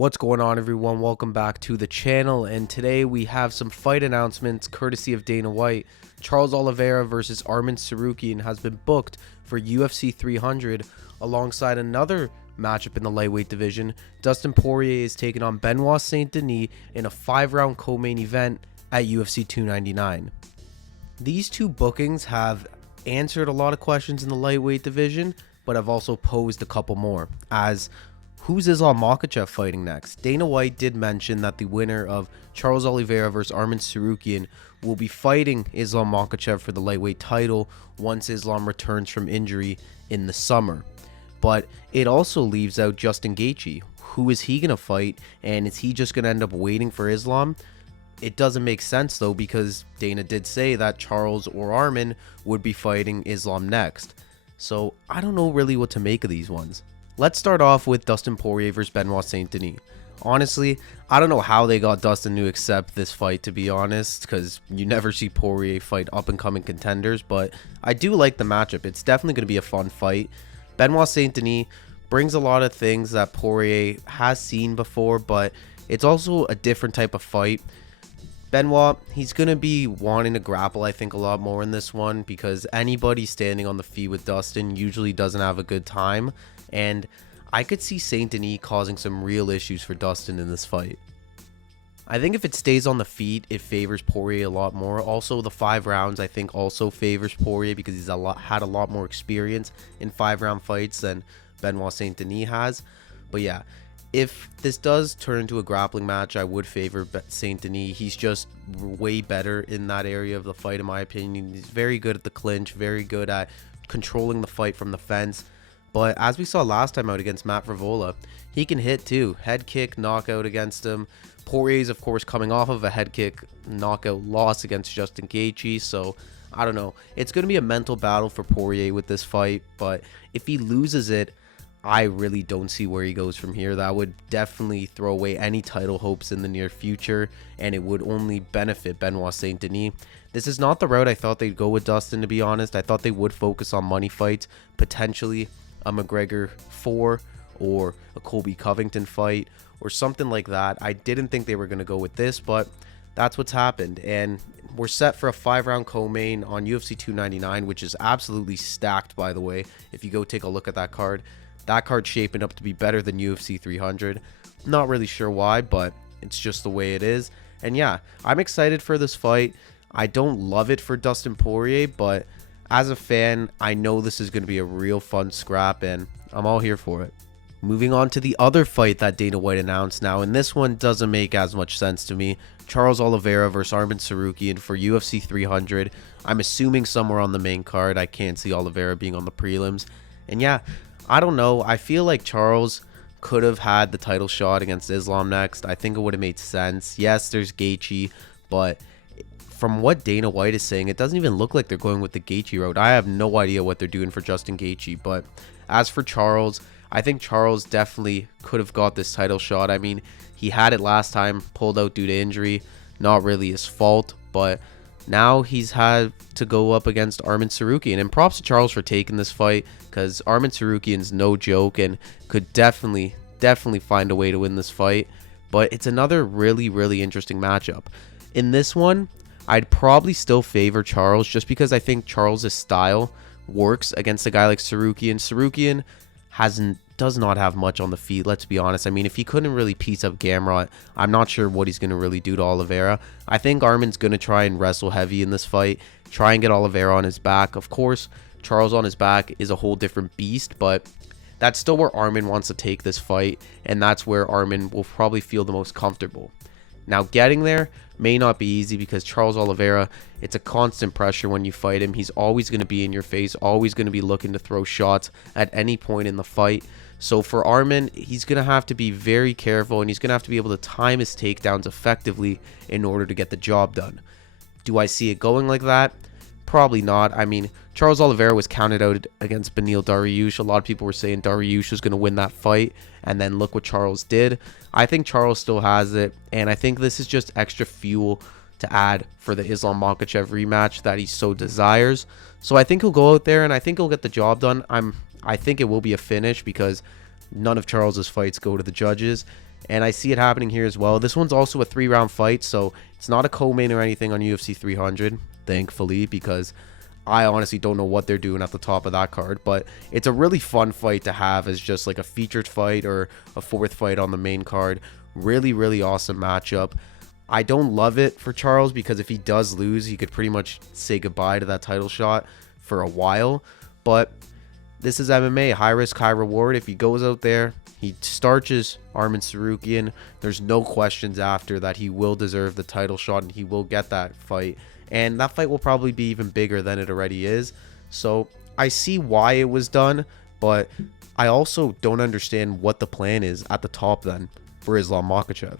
What's going on, everyone? Welcome back to the channel, and today we have some fight announcements courtesy of Dana White. Charles Oliveira versus Arman Tsarukyan has been booked for UFC 300 alongside another matchup in the lightweight division. Dustin Poirier is taking on Benoit Saint-Denis in a 5-round co-main event at UFC 299. These two bookings have answered a lot of questions in the lightweight division, but have also posed a couple more, as who's Islam Makachev fighting next? Dana White did mention that the winner of Charles Oliveira versus Arman Tsarukyan will be fighting Islam Makachev for the lightweight title once Islam returns from injury in the summer. But it also leaves out Justin Gaethje. Who is he going to fight, and is he just going to end up waiting for Islam? It doesn't make sense though, because Dana did say that Charles or Arman would be fighting Islam next. So I don't know really what to make of these ones. Let's start off with Dustin Poirier versus Benoit Saint-Denis. Honestly, I don't know how they got Dustin to accept this fight, to be honest, because you never see Poirier fight up-and-coming contenders, but I do like the matchup. It's definitely going to be a fun fight. Benoit Saint-Denis brings a lot of things that Poirier has seen before, but it's also a different type of fight. Benoit, he's going to be wanting to grapple, I think, a lot more in this one, because anybody standing on the feet with Dustin usually doesn't have a good time, and I could see Saint-Denis causing some real issues for Dustin in this fight. I think if it stays on the feet, it favors Poirier a lot more. Also, the 5 rounds, I think, also favors Poirier because he's had a lot more experience in 5-round fights than Benoit Saint-Denis has. But yeah, if this does turn into a grappling match, I would favor Saint-Denis. He's just way better in that area of the fight, in my opinion. He's very good at the clinch, very good at controlling the fight from the fence. But as we saw last time out against Matt Frevola, he can hit too. Head kick knockout against him. Poirier's, of course, coming off of a head kick knockout loss against Justin Gaethje. So I don't know. It's going to be a mental battle for Poirier with this fight. But if he loses it, I really don't see where he goes from here. That would definitely throw away any title hopes in the near future, and it would only benefit Benoit Saint-Denis. This is not the route I thought they'd go with Dustin, to be honest. I thought they would focus on money fights, potentially a McGregor 4 or a Colby Covington fight or something like that. I didn't think they were going to go with this, but that's what's happened. And we're set for a 5-round co-main on UFC 299, which is absolutely stacked, by the way. If you go take a look at that card's shaping up to be better than UFC 300. Not really sure why, but it's just the way it is. And yeah, I'm excited for this fight. I don't love it for Dustin Poirier, but as a fan, I know this is going to be a real fun scrap, and I'm all here for it. Moving on to the other fight that Dana White announced now, and this one doesn't make as much sense to me. Charles Oliveira versus Arman Tsarukyan for UFC 300. I'm assuming somewhere on the main card. I can't see Oliveira being on the prelims. And yeah, I don't know. I feel like Charles could have had the title shot against Islam next. I think it would have made sense. Yes, there's Gaethje, but from what Dana White is saying, it doesn't even look like they're going with the Gaethje route. I have no idea what they're doing for Justin Gaethje, but as for Charles, I think Charles definitely could have got this title shot. I mean, he had it last time, pulled out due to injury. Not really his fault, but now he's had to go up against Arman Tsarukyan. And props to Charles for taking this fight, because Arman Tsarukyan's no joke and could definitely find a way to win this fight. But it's another really interesting matchup. In this one, I'd probably still favor Charles just because I think Charles' style works against a guy like Tsarukyan. Tsarukyan does not have much on the feet, let's be honest. I mean, if he couldn't really piece up Gamrot, I'm not sure what he's going to really do to Oliveira. I think Arman's going to try and wrestle heavy in this fight, try and get Oliveira on his back. Of course, Charles on his back is a whole different beast, but that's still where Arman wants to take this fight, and that's where Arman will probably feel the most comfortable. Now, getting there may not be easy because Charles Oliveira, it's a constant pressure when you fight him. He's always going to be in your face, always going to be looking to throw shots at any point in the fight. So for Arman, he's going to have to be very careful, and he's going to have to be able to time his takedowns effectively in order to get the job done. Do I see it going like that? Probably not. I mean, Charles Oliveira was counted out against Beneil Dariush. A lot of people were saying Dariush was going to win that fight, and then look what Charles did. I think Charles still has it, and I think this is just extra fuel to add for the Islam Makachev rematch that he so desires. So I think he'll go out there, and I think he'll get the job done. I think it will be a finish because none of Charles's fights go to the judges. and I see it happening here as well. This one's also a 3-round fight, so it's not a co-main or anything on UFC 300, thankfully, because I honestly don't know what they're doing at the top of that card. But it's a really fun fight to have as just like a featured fight or a 4th fight on the main card. Really, really awesome matchup. I don't love it for Charles because if he does lose, he could pretty much say goodbye to that title shot for a while. But this is MMA, high risk, high reward. If he goes out there, he starches Arman Tsarukyan, there's no questions after that he will deserve the title shot and he will get that fight. And that fight will probably be even bigger than it already is. So I see why it was done, but I also don't understand what the plan is at the top then for Islam Makachev.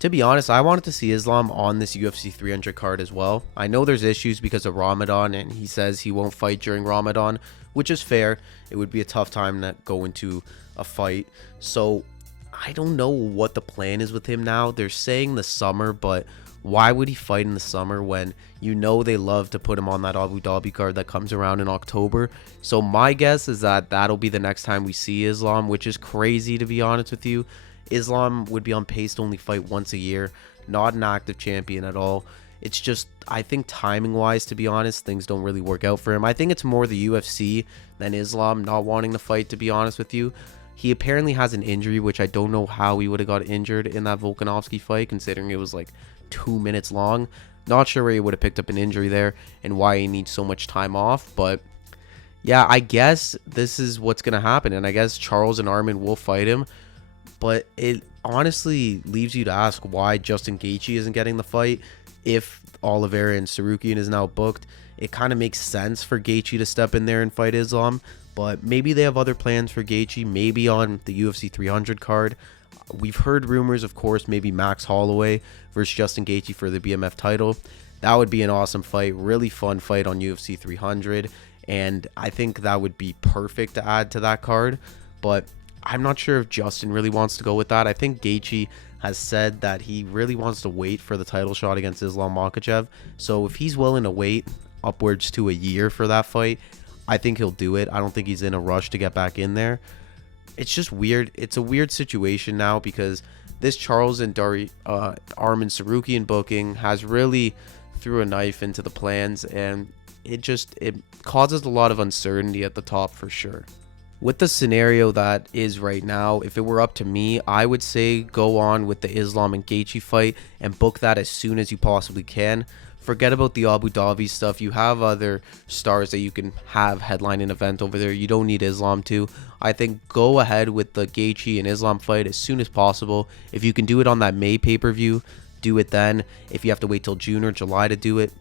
To be honest, I wanted to see Islam on this UFC 300 card as well. I know there's issues because of Ramadan, and he says he won't fight during Ramadan, which is fair. It would be a tough time to go into a fight. So I don't know what the plan is with him now. They're saying the summer, but why would he fight in the summer when you know they love to put him on that Abu Dhabi card that comes around in October? So my guess is that that'll be the next time we see Islam, which is crazy to be honest with you. Islam would be on pace to only fight once a year, not an active champion at all. It's just, I think timing wise, to be honest, things don't really work out for him. I think it's more the UFC than Islam not wanting to fight, to be honest with you. He apparently has an injury, which I don't know how he would have got injured in that Volkanovski fight, considering it was like 2 minutes long. Not sure where he would have picked up an injury there and why he needs so much time off, but yeah, I guess this is what's going to happen, and I guess Charles and Arman will fight him. But it honestly leaves you to ask why Justin Gaethje isn't getting the fight. If Oliveira and Tsarukyan is now booked, it kind of makes sense for Gaethje to step in there and fight Islam. But maybe they have other plans for Gaethje, maybe on the UFC 300 card. We've heard rumors, of course, maybe Max Holloway versus Justin Gaethje for the BMF title. That would be an awesome fight, really fun fight on UFC 300. And I think that would be perfect to add to that card. But I'm not sure if Justin really wants to go with that. I think Gaethje has said that he really wants to wait for the title shot against Islam Makachev. So if he's willing to wait upwards to a year for that fight, I think he'll do it. I don't think he's in a rush to get back in there. It's just weird. It's a weird situation now because this Charles and Arman Tsarukyan booking has really threw a knife into the plans, and it causes a lot of uncertainty at the top for sure. With the scenario that is right now, if it were up to me, I would say go on with the Islam and Gaethje fight and book that as soon as you possibly can. Forget about the Abu Dhabi stuff. You have other stars that you can have headline an event over there. You don't need Islam to. I think go ahead with the Gaethje and Islam fight as soon as possible. If you can do it on that May pay-per-view, do it then. If you have to wait till June or July to do it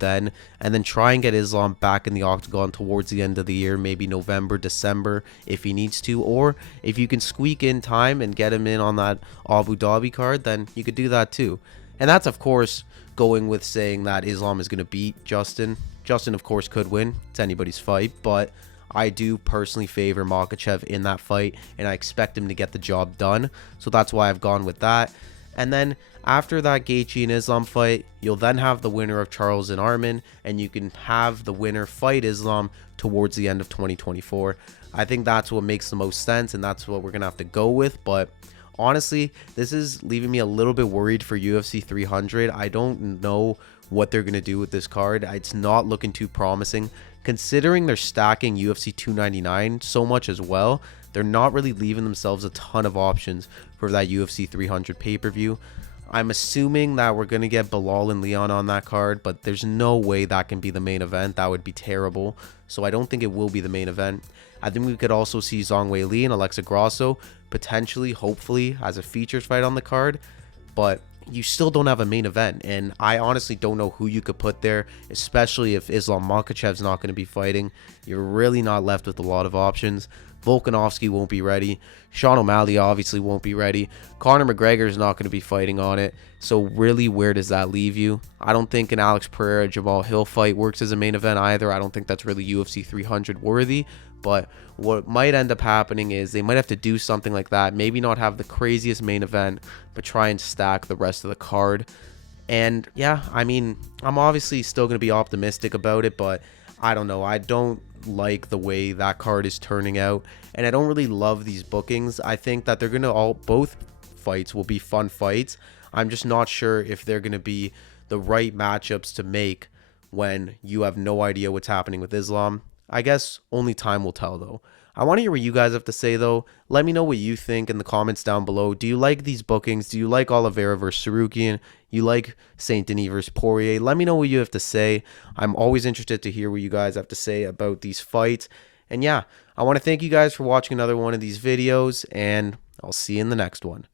then. And then try and get Islam back in the octagon towards the end of the year, maybe November, December, if he needs to. Or if you can squeak in time and get him in on that Abu Dhabi card, then you could do that too. And that's, of course, going with saying that Islam is going to beat Justin. Justin, of course, could win. It's anybody's fight, but I do personally favor Makachev in that fight, and I expect him to get the job done. So that's why I've gone with that. And then after that Gaethje and Islam fight, you'll then have the winner of Charles and Arman, and you can have the winner fight Islam towards the end of 2024. I think that's what makes the most sense, and that's what we're going to have to go with. But honestly, this is leaving me a little bit worried for UFC 300. I don't know what they're going to do with this card. It's not looking too promising. Considering they're stacking UFC 299 so much as well, they're not really leaving themselves a ton of options for that UFC 300 pay-per-view. I'm assuming that we're going to get Bilal and Leon on that card, but there's no way that can be the main event. That would be terrible. So I don't think it will be the main event. I think we could also see Zhang Weili and Alexa Grasso potentially, hopefully, as a featured fight on the card. But you still don't have a main event, and I honestly don't know who you could put there, especially if Islam Makhachev's not going to be fighting. You're really not left with a lot of options. Volkanovski won't be ready. Sean O'Malley obviously won't be ready. Conor McGregor is not going to be fighting on it. So really, where does that leave you? I don't think an Alex Pereira Jamal Hill fight works as a main event either. I don't think that's really UFC 300 worthy. But what might end up happening is they might have to do something like that. Maybe not have the craziest main event, but try and stack the rest of the card. And yeah, I mean, I'm obviously still going to be optimistic about it, but I don't know. I don't like the way that card is turning out, and I don't really love these bookings. I think that they're going to all both fights will be fun fights. I'm just not sure if they're going to be the right matchups to make when you have no idea what's happening with Islam. I guess only time will tell, though. I want to hear what you guys have to say, though. Let me know what you think in the comments down below. Do you like these bookings? Do you like Oliveira versus Tsarukyan? You like Saint-Denis versus Poirier? Let me know what you have to say. I'm always interested to hear what you guys have to say about these fights. And yeah, I want to thank you guys for watching another one of these videos, and I'll see you in the next one.